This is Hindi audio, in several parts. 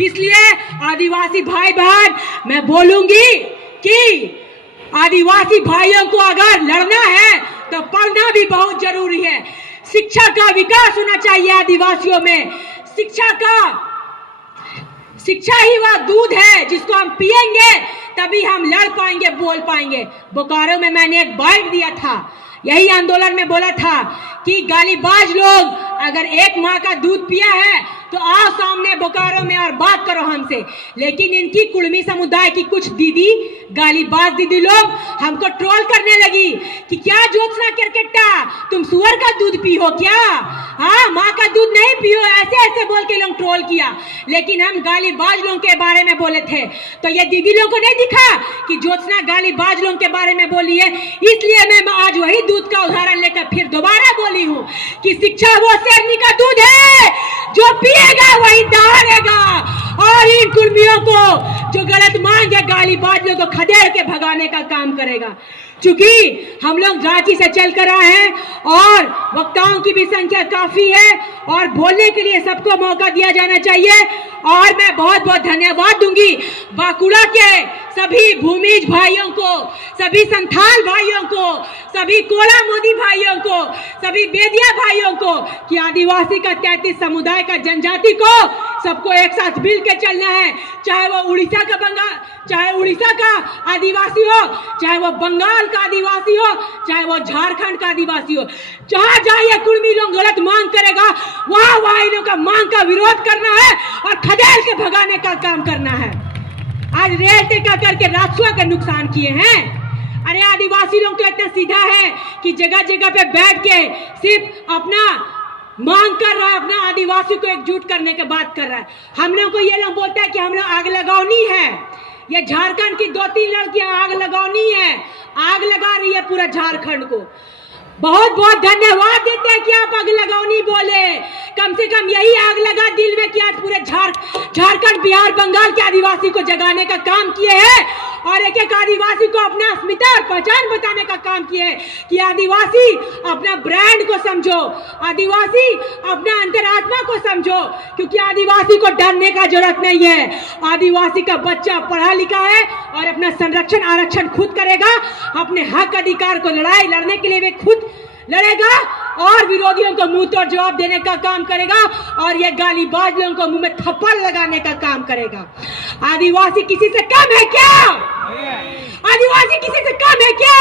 इसलिए आदिवासी भाई बहन, मैं बोलूंगी कि आदिवासी भाइयों को अगर लड़ना है तो पढ़ना भी बहुत जरूरी है। शिक्षा का विकास होना चाहिए आदिवासियों में। शिक्षा ही वह दूध है जिसको हम पिएंगे तभी हम लड़ पाएंगे, बोल पाएंगे। बोकारो में मैंने एक बाइट दिया था, यही आंदोलन में बोला था कि गालीबाज लोग अगर एक माँ का दूध पिया है तो आओ सामने बोकारो में और बात करो हमसे। लेकिन इनकी कुड़मी समुदाय की कुछ दीदी, गालीबाज दीदी लोग हमको ट्रोल करने लगी कि क्या ज्योत्सना केरकेट्टा तुम सुअर का दूध पी हो क्या? हाँ, माँ का दूध नहीं पियो, ऐसे ऐसे बोल के लोग ट्रोल किया। लेकिन हम गालीबाज लोगों के बारे में बोले थे तो ये दीदी लोगों को नहीं दिखा कि ज्योत्सना गालीबाज लोगों के बारे में बोली है। इसलिए मैं आज वही दूध का उदाहरण लेकर फिर दोबारा बोली हूँ कि शिक्षा वो शेरनी का दूध है जो पिएगा वही दहाड़ेगा, और इन कुर्मियों को जो गलत मांगे गालीबाज लोगों को खदेड़ के भगाने का काम करेगा। चूंकि हम लोग रांची से चल कर आए हैं और वक्ताओं की भी संख्या काफी है और बोलने के लिए सबको मौका दिया जाना चाहिए, और मैं बहुत बहुत धन्यवाद दूंगी बांकुड़ा के सभी भूमिज भाइयों को, सभी संथाल भाइयों को, सभी कोड़ा मोदी भाइयों को, सभी बेदिया भाइयों को कि आदिवासी का 33 समुदाय का जनजाति को सबको एक साथ मिल के चलना है। चाहे वो उड़ीसा का चाहे उड़ीसा का आदिवासी हो, चाहे वो बंगाल का आदिवासी हो, चाहे वो झारखंड का आदिवासी हो, जहां जहां ये कुर्मी लोग गलत मांग करेगा वहां इन लोग का मांग का विरोध करना है और खदेड़ के भगाने का काम करना है। आज रेल टेका करके राजस्व का नुकसान किए हैं। अरे आदिवासी लोग तो इतना सीधा है कि जगह जगह पे बैठ के सिर्फ अपना मांग कर रहा है, अपना आदिवासी को एकजुट करने की बात कर रहा है। हम लोग को ये लोग बोलता है कि हम लोग आग लगानी है। ये झारखंड की 2-3 लड़कियां आग लगानी है, आग लगा रही है पूरा झारखंड को। बहुत बहुत धन्यवाद देते हैं कि आप आग लगानी बोले। कम से कम यही आग लगा दिल में कि आज पूरे झारखंड, बिहार, बंगाल के आदिवासी को जगाने का काम किए हैं और एक एक आदिवासी को अपना अस्मिता और पहचान बताने का काम किए हैं कि आदिवासी अपना ब्रांड को समझो, आदिवासी अपना अंतरात्मा को समझो, क्योंकि आदिवासी को डरने का जरूरत नहीं है। आदिवासी का बच्चा पढ़ा लिखा है और अपना संरक्षण आरक्षण खुद करेगा, अपने हक अधिकार को लड़ाई लड़ने के लिए वे खुद लड़ेगा और विरोधियों को मुंह तोड़ जवाब देने का काम करेगा और ये गालीबाज लोगों को मुंह में थप्पड़ लगाने का काम करेगा। आदिवासी किसी से कम है क्या? आदिवासी किसी से कम है क्या?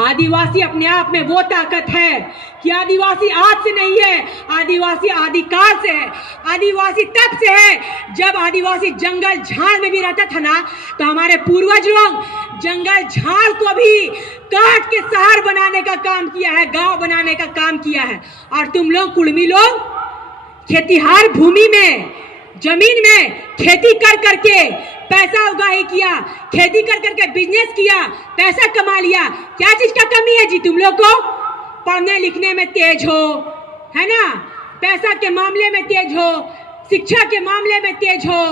आदिवासी अपने आप में वो ताकत है कि आदिवासी आज से नहीं है, आदिवासी आदिकाल से है। आदिवासी तब से है जब आदिवासी जंगल झाड़ में भी रहता था ना, तो हमारे पूर्वज लोग जंगल झाड़ को भी काट के शहर बनाने का काम किया है, गांव बनाने का काम किया है। और तुम लोग कुड़मी लोग खेतीहार भूमि में, जमीन में खेती कर करके पैसा उगाही किया, खेती कर करके बिजनेस किया, पैसा कमा लिया। क्या चीज का कमी है जी तुम लोग को? पढ़ने लिखने में तेज हो, है ना, पैसा के मामले में तेज हो, शिक्षा के मामले में तेज हो,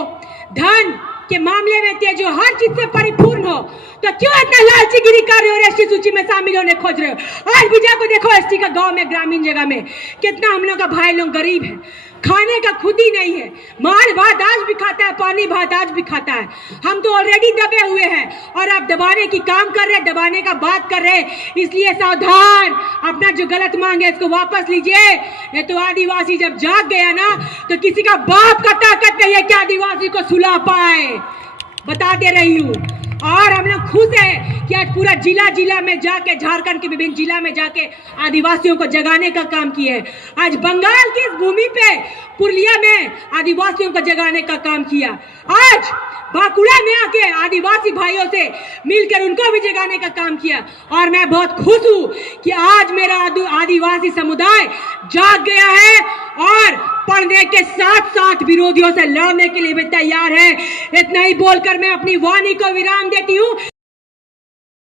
धन के मामले में तेज हो, हर चीज से परिपूर्ण हो, तो क्यों इतना लालचीगिरी कर रहे हो और एसटी सूची में शामिल होने खोज रहे हो? आज भी जाकर देखो एसटी का गांव में, ग्रामीण जगह में कितना हम लोग का भाई लोग गरीब है, खाने का खुद ही नहीं है। माल भात आज भी खाता है, पानी भात आज भी खाता है। हम तो ऑलरेडी दबे हुए हैं और आप दबाने की काम कर रहे हैं, दबाने का बात कर रहे हैं। इसलिए सावधान, अपना जो गलत मांग है इसको वापस लीजिए। ये तो आदिवासी जब जाग गया ना तो किसी का बाप का ताकत नहीं है कि आदिवासी को सुला पाए, बता दे रही हूँ। और हम लोग खुश हैं कि आज पूरा जिला में जाके, झारखंड के विभिन्न जिला में जाके आदिवासियों को जगाने का काम किए हैं। आज बंगाल की इस भूमि पे पुरलिया में आदिवासियों को जगाने का काम किया। आज बांकुड़ा में आके आदिवासी भाइयों से मिलकर उनको भी जगाने का काम किया। और मैं बहुत खुश हूँ कि आज मेरा आदिवासी समुदाय जाग गया है और पढ़ने के साथ साथ विरोधियों से लड़ने के लिए भी तैयार है। इतना ही बोलकर मैं अपनी वाणी को विराम देती हूँ।